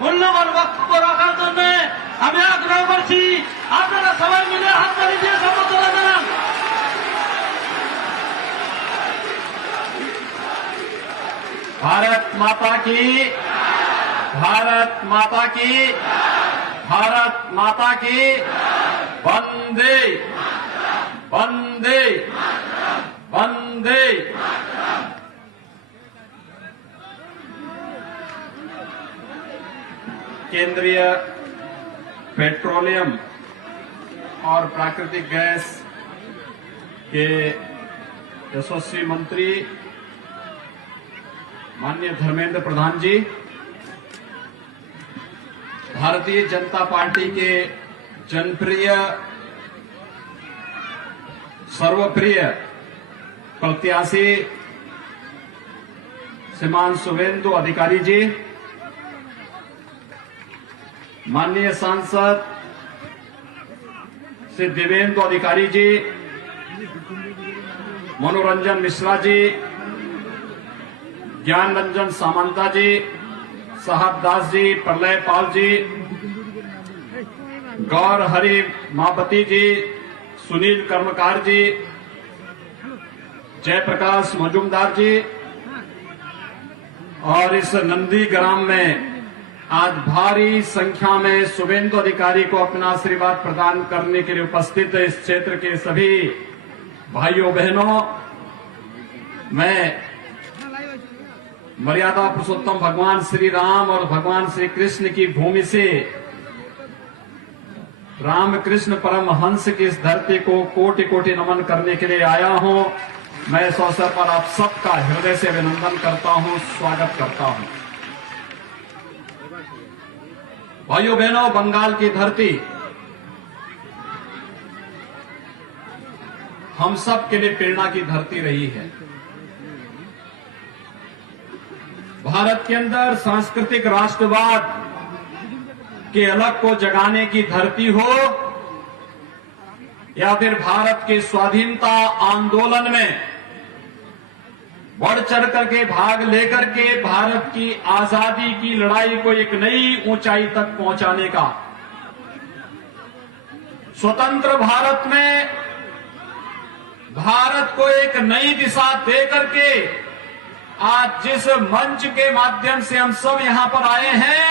মূল্যবান বক্তব্য রাখার জন্য আমি আগ্রহ করছি। আপনারা সবাই মিলে হাততালি দিয়ে সমর্থন জানান। भारत माता की, भारत माता की, भारत माता की, वंदे वंदे वंदे। केंद्रीय पेट्रोलियम और प्राकृतिक गैस के यशस्वी मंत्री माननीय धर्मेंद्र प्रधान जी, भारतीय जनता पार्टी के जनप्रिय सर्वप्रिय प्रत्याशी श्रीमान शुभेंदु अधिकारी जी, माननीय सांसद श्री देवेंद्र अधिकारी जी, मनोरंजन मिश्रा जी, ज्ञान रंजन सामंता जी, साहब दास जी, प्रलय पाल जी, गौर हरि मापति जी, सुनील कर्मकार जी, जयप्रकाश मजुमदार जी और इस नंदी ग्राम में आज भारी संख्या में शुभेंदु अधिकारी को अपना आशीर्वाद प्रदान करने के लिए उपस्थित इस क्षेत्र के सभी भाइयों बहनों, मैं मर्यादा पुरुषोत्तम भगवान श्री राम और भगवान श्री कृष्ण की भूमि से रामकृष्ण परमहंस की इस धरती को कोटि कोटि नमन करने के लिए आया हूं। मैं इस अवसर पर आप सबका हृदय से अभिनंदन करता हूं, स्वागत करता हूं। भाइयों बहनों, बंगाल की धरती हम सब के लिए प्रेरणा की धरती रही है। भारत के अंदर सांस्कृतिक राष्ट्रवाद के अलग को जगाने की धरती हो या फिर भारत के स्वाधीनता आंदोलन में बढ़ चढ़ करके भाग लेकर के भारत की आजादी की लड़ाई को एक नई ऊंचाई तक पहुंचाने का, स्वतंत्र भारत में भारत को एक नई दिशा दे करके आज जिस मंच के माध्यम से हम सब यहां पर आए हैं,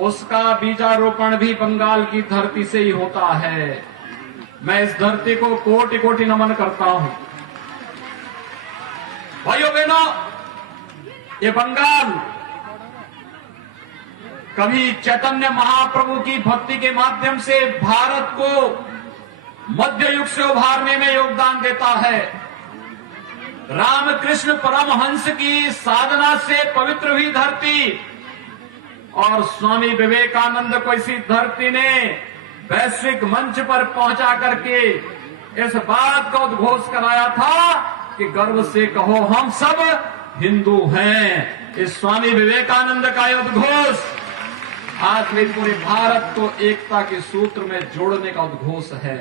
उसका बीजारोपण भी बंगाल की धरती से ही होता है। मैं इस धरती को कोटि कोटि नमन करता हूं। भाइयों बहनों, ये बंगाल कभी चैतन्य महाप्रभु की भक्ति के माध्यम से भारत को मध्य युग से उभारने में योगदान देता है। रामकृष्ण परमहंस की साधना से पवित्र हुई धरती और स्वामी विवेकानंद को इसी धरती ने वैश्विक मंच पर पहुंचा करके इस बात का उद्घोष कराया था कि गर्व से कहो हम सब हिंदू हैं। इस स्वामी विवेकानंद का यह उद्घोष आज भी पूरे भारत को एकता के सूत्र में जोड़ने का उद्घोष है।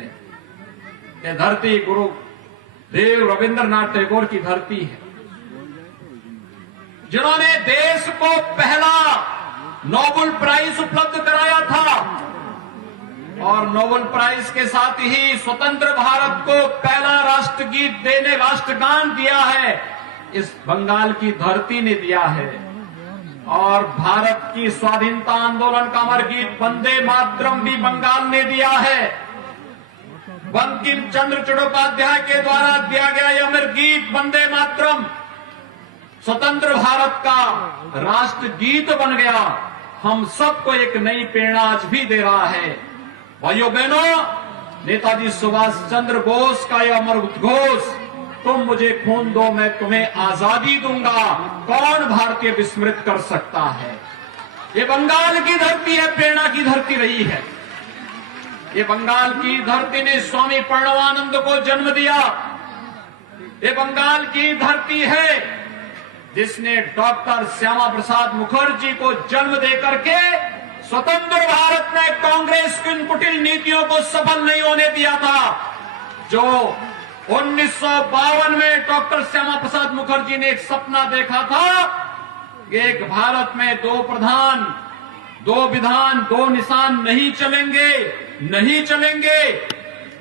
यह धरती गुरु देव रविंद्रनाथ टैगोर की धरती है, जिन्होंने देश को पहला नोबेल प्राइज उपलब्ध कराया था और नोबेल प्राइज के साथ ही स्वतंत्र भारत को पहला राष्ट्रगीत देने राष्ट्रगान दिया है, इस बंगाल की धरती ने दिया है। और भारत की स्वाधीनता आंदोलन का अमर गीत वंदे मातरम भी बंगाल ने दिया है। बंकिम चंद्र चट्टोपाध्याय के द्वारा दिया गया यह अमर गीत वंदे मातरम स्वतंत्र भारत का राष्ट्रगीत बन गया, हम सबको एक नई प्रेरणा आज भी दे रहा है। भाइयों बहनों, नेताजी सुभाष चंद्र बोस का यह अमर उद्घोष, तुम मुझे खून दो मैं तुम्हें आजादी दूंगा, कौन भारतीय विस्मृत कर सकता है। ये बंगाल की धरती है, प्रेरणा की धरती रही है। ये बंगाल की धरती ने स्वामी प्रणवानंद को जन्म दिया। ये बंगाल की धरती है जिसने डॉक्टर श्यामा प्रसाद मुखर्जी को जन्म देकर के स्वतंत्र भारत में कांग्रेस की इन कुटिल नीतियों को सफल नहीं होने दिया था। जो 1952 में डॉक्टर श्यामा प्रसाद मुखर्जी ने एक सपना देखा था कि एक भारत में 2 प्रधान, दो विधान दो निशान नहीं चलेंगे, नहीं चलेंगे।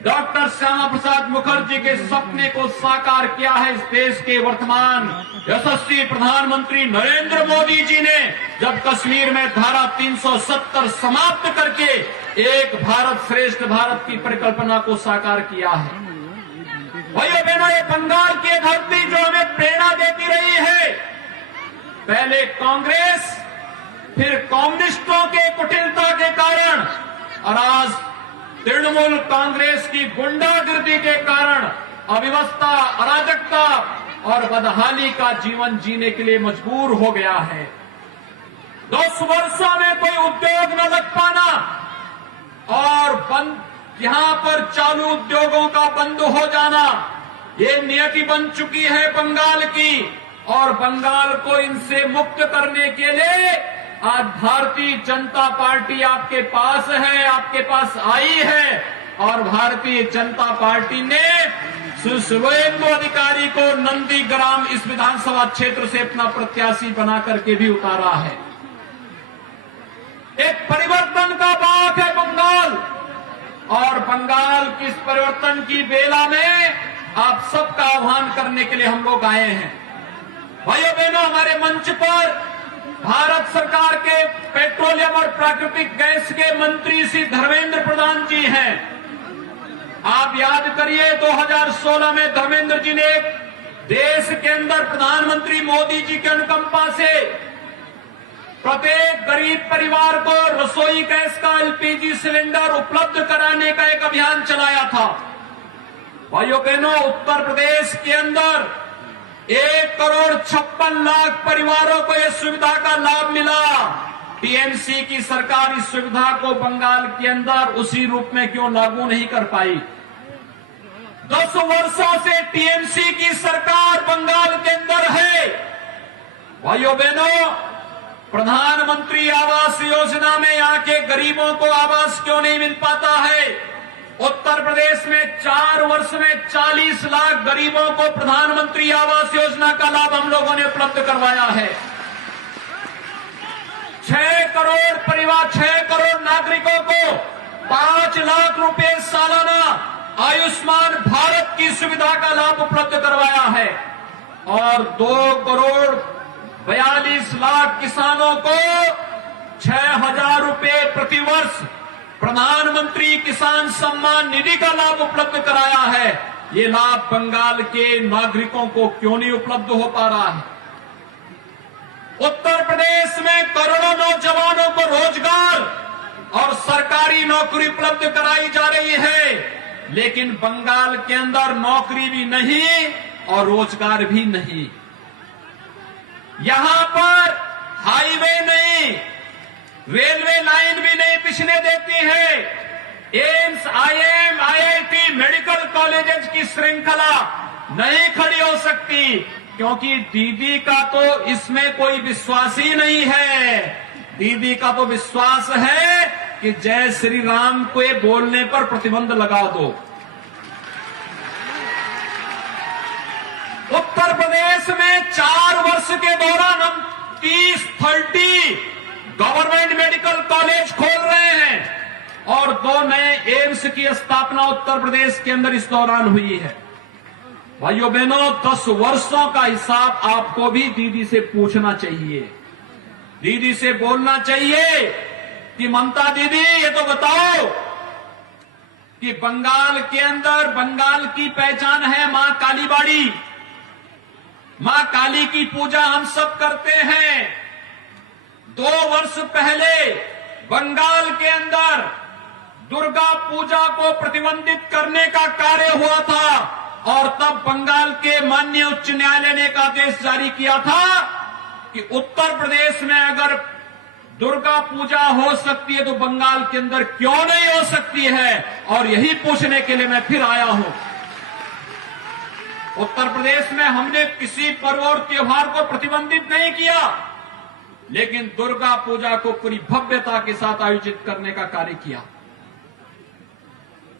डॉक्टर श्यामा प्रसाद मुखर्जी के सपने को साकार किया है इस देश के वर्तमान यशस्वी प्रधानमंत्री नरेंद्र मोदी जी ने, जब कश्मीर में धारा 370 समाप्त करके एक भारत श्रेष्ठ भारत की परिकल्पना को साकार किया है। भाइयों बहनों, ये बंगाल की धरती जो हमें प्रेरणा देती रही है, पहले कांग्रेस फिर कम्युनिस्टों के कुटिलता के कारण और आज तृणमूल कांग्रेस की गुंडागिर्दी के कारण अव्यवस्था, अराजकता और बदहाली का जीवन जीने के लिए मजबूर हो गया है। 10 वर्षों में कोई उद्योग न लग पाना और बंद यहां पर चालू उद्योगों का बंद हो जाना, ये नियति बन चुकी है बंगाल की। और बंगाल को इनसे मुक्त करने के लिए आज भारतीय जनता पार्टी आपके पास है, आपके पास आई है। और भारतीय जनता पार्टी ने श्री शुभेंदु अधिकारी को नंदीग्राम इस विधानसभा क्षेत्र से अपना प्रत्याशी बना करके भी उतारा है। एक परिवर्तन का बाग है बंगाल, और बंगाल की इस परिवर्तन की बेला में आप सबका आह्वान करने के लिए हम लोग आए हैं। भाइयों बहनों, हमारे मंच पर भारत सरकार के पेट्रोलियम और प्राकृतिक गैस के मंत्री श्री धर्मेंद्र प्रधान जी हैं। आप याद करिए 2016 में धर्मेंद्र जी ने देश के अंदर प्रधानमंत्री मोदी जी की अनुकंपा से प्रत्येक गरीब परिवार को रसोई गैस का एलपीजी सिलेंडर उपलब्ध कराने का एक अभियान चलाया था। भाइयों बहनों, उत्तर प्रदेश के अंदर 1,56,00,000 परिवारों को यह सुविधा का लाभ मिला। टीएमसी की सरकार इस सुविधा को बंगाल के अंदर उसी रूप में क्यों लागू नहीं कर पाई? 10 वर्षों से टीएमसी की सरकार बंगाल के अंदर है। भाइयों बहनों, प्रधानमंत्री आवास योजना में यहाँ के गरीबों को आवास क्यों नहीं मिल पाता है? उत्तर प्रदेश में 4 वर्ष में 40 लाख गरीबों को प्रधानमंत्री आवास योजना का लाभ हम लोगों ने उपलब्ध करवाया है। 6 करोड़ परिवार, 6 करोड़ नागरिकों को 5 लाख रुपए सालाना आयुष्मान भारत की सुविधा का लाभ उपलब्ध करवाया है। और 2 करोड़ 42 लाख किसानों को 6,000 रुपए प्रतिवर्ष प्रधानमंत्री किसान सम्मान निधि का लाभ उपलब्ध कराया है। ये लाभ बंगाल के नागरिकों को क्यों नहीं उपलब्ध हो पा रहा है? उत्तर प्रदेश में करोड़ों नौजवानों को रोजगार और सरकारी नौकरी उपलब्ध कराई जा रही है, लेकिन बंगाल के अंदर नौकरी भी नहीं और रोजगार भी नहीं। यहां पर हाईवे नहीं, रेलवे लाइन भी नहीं बिछने देती है। AIIMS, IIM, IIT, medical colleges की श्रृंखला नहीं खड़ी हो सकती, क्योंकि दीदी का तो इसमें कोई विश्वास ही नहीं है। दीदी का तो विश्वास है कि जय श्री राम को बोलने पर प्रतिबंध लगा दो। उत्तर प्रदेश में 4 वर्ष के दौरान हम 30 गवर्नमेंट मेडिकल कॉलेज खोल रहे हैं और 2 नए एम्स की स्थापना उत्तर प्रदेश के अंदर इस दौरान हुई है। भाइयों बहनों, 10 वर्षों का हिसाब आपको भी दीदी से पूछना चाहिए, दीदी से बोलना चाहिए कि ममता दीदी ये तो बताओ कि बंगाल के अंदर बंगाल की पहचान है मां कालीबाड़ी। मां काली की पूजा हम सब करते हैं। 2 वर्ष पहले बंगाल के अंदर दुर्गा पूजा को प्रतिबंधित करने का कार्य हुआ था और तब बंगाल के माननीय उच्च न्यायालय ने एक आदेश जारी किया था कि उत्तर प्रदेश में अगर दुर्गा पूजा हो सकती है तो बंगाल के अंदर क्यों नहीं हो सकती है। और यही पूछने के लिए मैं फिर आया हूं। उत्तर प्रदेश में हमने किसी पर्व और त्योहार को प्रतिबंधित नहीं किया, लेकिन दुर्गा पूजा को पूरी भव्यता के साथ आयोजित करने का कार्य किया।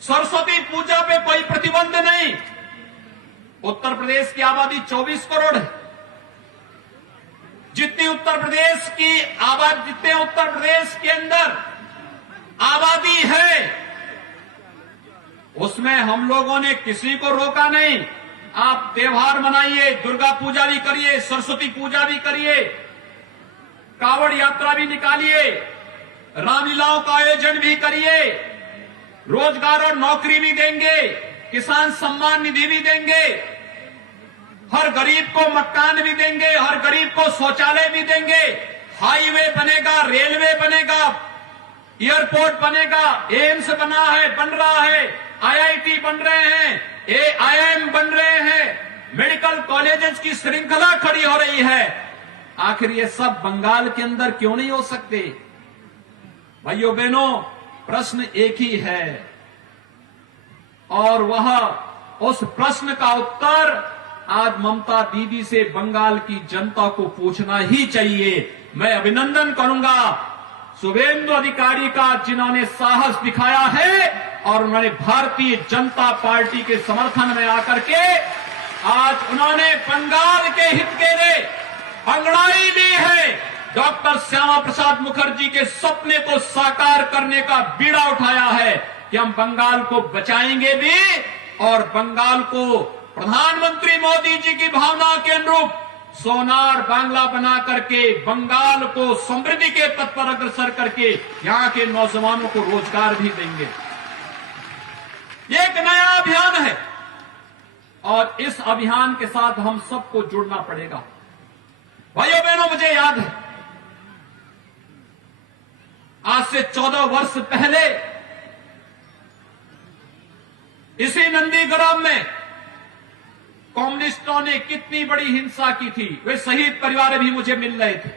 सरस्वती पूजा पे कोई प्रतिबंध नहीं। उत्तर प्रदेश की आबादी 24 करोड़ है। जितने उत्तर प्रदेश के अंदर आबादी है, उसमें हम लोगों ने किसी को रोका नहीं। आप त्योहार मनाइए, दुर्गा पूजा भी करिए, सरस्वती पूजा भी करिए, कावड़ यात्रा भी निकालिए, रामलीलाओं का आयोजन भी करिए, रोजगार और नौकरी भी देंगे, किसान सम्मान निधि भी देंगे, हर गरीब को मकान भी देंगे, हर गरीब को शौचालय भी देंगे, हाईवे बनेगा, रेलवे बनेगा, एयरपोर्ट बनेगा, एम्स बन रहा है, आईआईटी बन रहे हैं, एआईएम बन रहे हैं, मेडिकल कॉलेजेस की श्रृंखला खड़ी हो रही है। आखिर ये सब बंगाल के अंदर क्यों नहीं हो सकते? भाइयों बहनों, प्रश्न एक ही है और वह उस प्रश्न का उत्तर आज ममता दीदी से बंगाल की जनता को पूछना ही चाहिए। मैं अभिनंदन करूंगा शुभेंदु अधिकारी का, जिन्होंने साहस दिखाया है और उन्होंने भारतीय जनता पार्टी के समर्थन में आकर के आज उन्होंने बंगाल के हित के लिए अंगड़ाई ली है। डॉक्टर श्यामा प्रसाद मुखर्जी के सपने को साकार करने का बीड़ा उठाया है कि हम बंगाल को बचाएंगे भी और बंगाल को प्रधानमंत्री मोदी जी की भावना के अनुरूप सोनार बांग्ला बना करके बंगाल को समृद्धि के पथ पर अग्रसर करके यहां के नौजवानों को रोजगार भी देंगे। ये एक नया अभियान है और इस अभियान के साथ हम सबको जुड़ना पड़ेगा। भाइयों बहनों, मुझे याद है आज से 14 वर्ष पहले इसी नंदीग्राम में कम्युनिस्टों ने कितनी बड़ी हिंसा की थी। वे शहीद परिवार भी मुझे मिल रहे थे।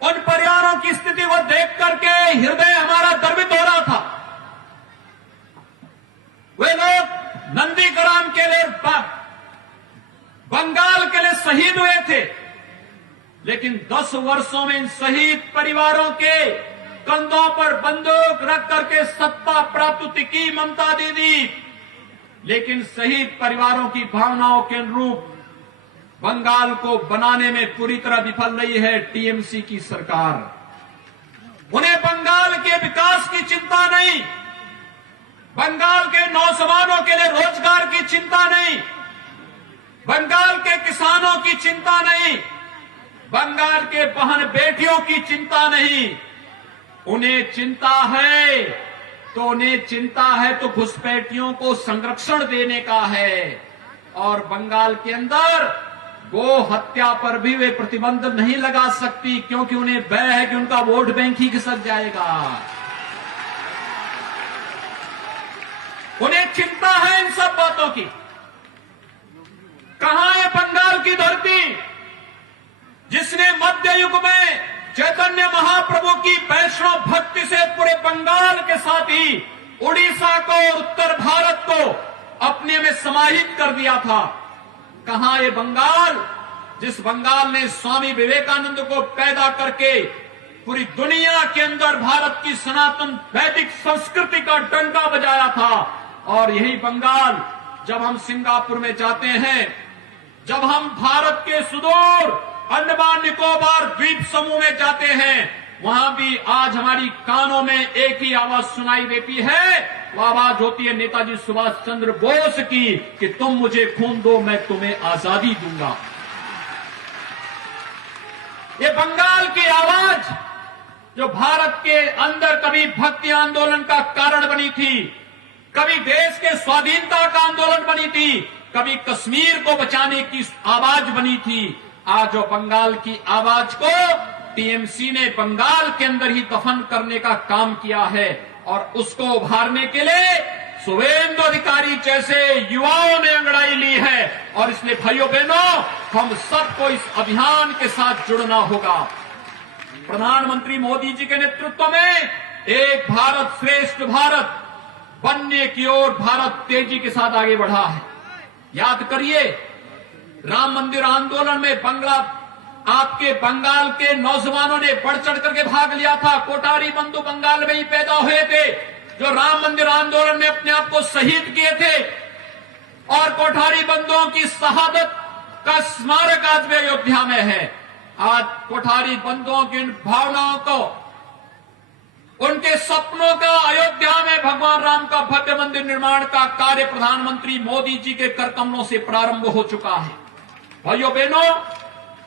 उन परिवारों की स्थिति को देख करके हृदय हमारा द्रवित हो रहा था। वे लोग नंदीग्राम के लिए, बंगाल के लिए शहीद हुए थे, लेकिन 10 वर्षों में इन शहीद परिवारों के कंधों पर बंदूक रख करके सत्ता प्राप्त की ममता दीदी, लेकिन शहीद परिवारों की भावनाओं के अनुरूप बंगाल को बनाने में पूरी तरह विफल रही है टीएमसी की सरकार। उन्हें बंगाल के विकास की चिंता नहीं, बंगाल के नौजवानों के लिए रोजगार की चिंता नहीं, बंगाल के किसानों की चिंता नहीं, बंगाल के बहन बेटियों की चिंता नहीं। उन्हें चिंता है तो घुसपैठियों को संरक्षण देने का है और बंगाल के अंदर गो हत्या पर भी वे प्रतिबंध नहीं लगा सकती, क्योंकि उन्हें भय है कि उनका वोट बैंक ही खिसक जाएगा। उन्हें चिंता है इन सब बातों की। कहां है बंगाल की धरती जिसने मध्य युग में चैतन्य महाप्रभु की वैष्णव भक्ति से पूरे बंगाल के साथ ही उड़ीसा को और उत्तर भारत को अपने में समाहित कर दिया था? कहां ये बंगाल, जिस बंगाल ने स्वामी विवेकानंद को पैदा करके पूरी दुनिया के अंदर भारत की सनातन वैदिक संस्कृति का डंका बजाया था? और यही बंगाल, जब हम सिंगापुर में जाते हैं, जब हम भारत के सुदूर अंडमान निकोबार द्वीप समूह में जाते हैं, वहां भी आज हमारी कानों में एक ही आवाज सुनाई देती है। वो आवाज होती है नेताजी सुभाष चंद्र बोस की कि तुम मुझे खून दो, मैं तुम्हें आजादी दूंगा। ये बंगाल की आवाज जो भारत के अंदर कभी भक्ति आंदोलन का कारण बनी थी, कभी देश के स्वाधीनता का आंदोलन बनी थी, कभी कश्मीर को बचाने की आवाज बनी थी, आज वो बंगाल की आवाज को टीएमसी ने बंगाल के अंदर ही दफन करने का काम किया है। और उसको उभारने के लिए शुभेंदु अधिकारी जैसे युवाओं ने अंगड़ाई ली है। और इसलिए भाइयों बहनों, हम सबको इस अभियान के साथ जुड़ना होगा। प्रधानमंत्री मोदी जी के नेतृत्व में एक भारत श्रेष्ठ भारत बनने की ओर भारत तेजी के साथ आगे बढ़ा है। याद करिए, राम मंदिर आंदोलन में आपके बंगाल के नौजवानों ने बढ़ चढ़ करके भाग लिया था। कोठारी बंधु बंगाल में ही पैदा हुए थे, जो राम मंदिर आंदोलन में अपने आप को शहीद किए थे। और कोठारी बंधुओं की शहादत का स्मारक आज भी अयोध्या में है। आज कोठारी बंधुओं की उन भावनाओं को, उनके सपनों का अयोध्या में भगवान राम का भव्य मंदिर निर्माण का कार्य प्रधानमंत्री मोदी जी के कर कमलों से प्रारंभ हो चुका है। भाइयों बहनों,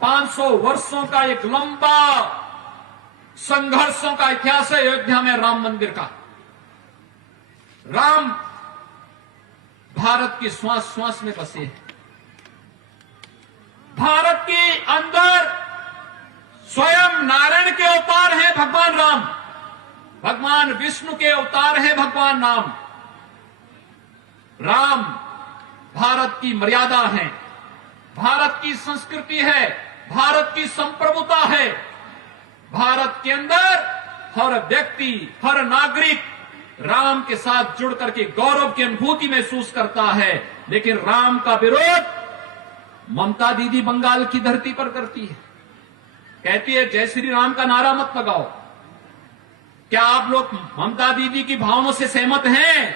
500 वर्षों का एक लंबा संघर्षों का इतिहास है अयोध्या में राम मंदिर का। राम भारत की श्वास श्वास में बसे हैं। भारत के अंदर स्वयं नारायण के अवतार हैं भगवान राम, भगवान विष्णु के अवतार हैं भगवान राम। राम भारत की मर्यादा है, भारत की संस्कृति है, भारत की संप्रभुता है। भारत के अंदर हर व्यक्ति, हर नागरिक राम के साथ जुड़ करके गौरव की अनुभूति महसूस करता है। लेकिन राम का विरोध ममता दीदी बंगाल की धरती पर करती है। कहती है जय श्री राम का नारा मत लगाओ। क्या आप लोग ममता दीदी की भावनाओं से सहमत हैं?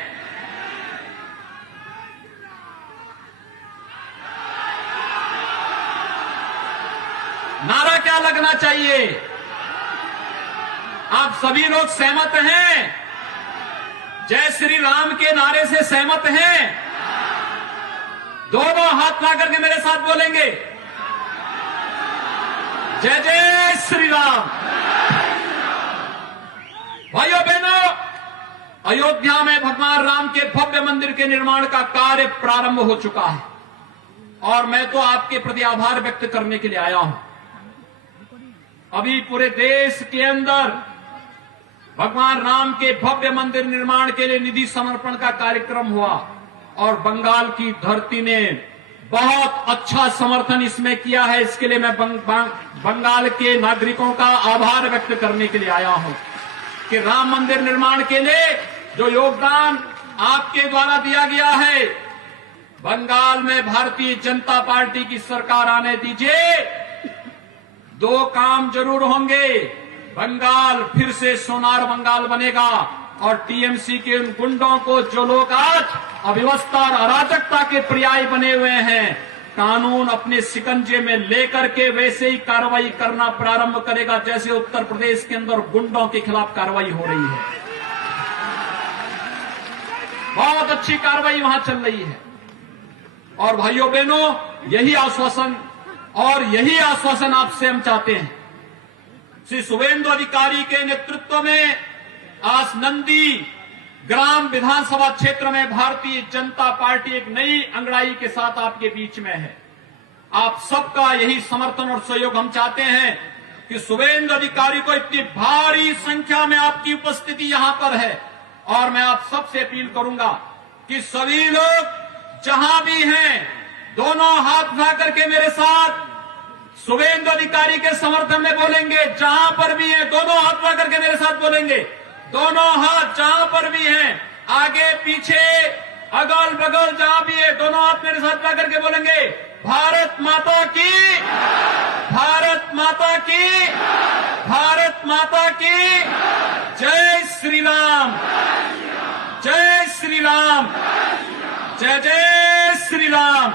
नारा क्या लगना चाहिए? आप सभी लोग सहमत हैं? जय श्री राम के नारे से सहमत हैं? दोनों हाथ ला करके मेरे साथ बोलेंगे जय जय श्री राम। भाइयों बहनों, अयोध्या में भगवान राम के भव्य मंदिर के निर्माण का कार्य प्रारंभ हो चुका है और मैं तो आपके प्रति आभार व्यक्त करने के लिए आया हूं। अभी पूरे देश के अंदर भगवान राम के भव्य मंदिर निर्माण के लिए निधि समर्पण का कार्यक्रम हुआ और बंगाल की धरती ने बहुत अच्छा समर्थन इसमें किया है। इसके लिए मैं बंगाल के नागरिकों का आभार व्यक्त करने के लिए आया हूं कि राम मंदिर निर्माण के लिए जो योगदान आपके द्वारा दिया गया है, बंगाल में भारतीय जनता पार्टी की सरकार आने दीजिए, 2 काम जरूर होंगे। बंगाल फिर से सोनार बंगाल बनेगा और टीएमसी के उन गुंडों को, जो लोग आज अव्यवस्था और अराजकता के पर्याय बने हुए हैं, कानून अपने शिकंजे में लेकर के वैसे ही कार्रवाई करना प्रारंभ करेगा जैसे उत्तर प्रदेश के अंदर गुंडों के खिलाफ कार्रवाई हो रही है। बहुत अच्छी कार्रवाई वहां चल रही है। और भाइयों बहनों, यही आश्वासन आपसे हम चाहते हैं। श्री शुभेंदु अधिकारी के नेतृत्व में आज नंदी ग्राम विधानसभा क्षेत्र में भारतीय जनता पार्टी एक नई अंगड़ाई के साथ आपके बीच में है। आप सबका यही समर्थन और सहयोग हम चाहते हैं कि शुभेंदु अधिकारी को इतनी भारी संख्या में आपकी उपस्थिति यहां पर है और मैं आप सबसे अपील करूंगा कि सभी लोग जहां भी हैं, दोनों हाथ उठा करके मेरे साथ शुभेंदु अधिकारी के समर्थन में बोलेंगे। जहां पर भी है, दोनों हाथ उठा करके मेरे साथ बोलेंगे। दोनों हाथ जहां पर भी हैं, आगे पीछे अगल बगल जहां भी है, दोनों हाथ मेरे साथ उठा करके बोलेंगे भारत माता की, भारत माता की, भारत माता की जय श्री राम, जय श्री राम, जय जय श्री राम।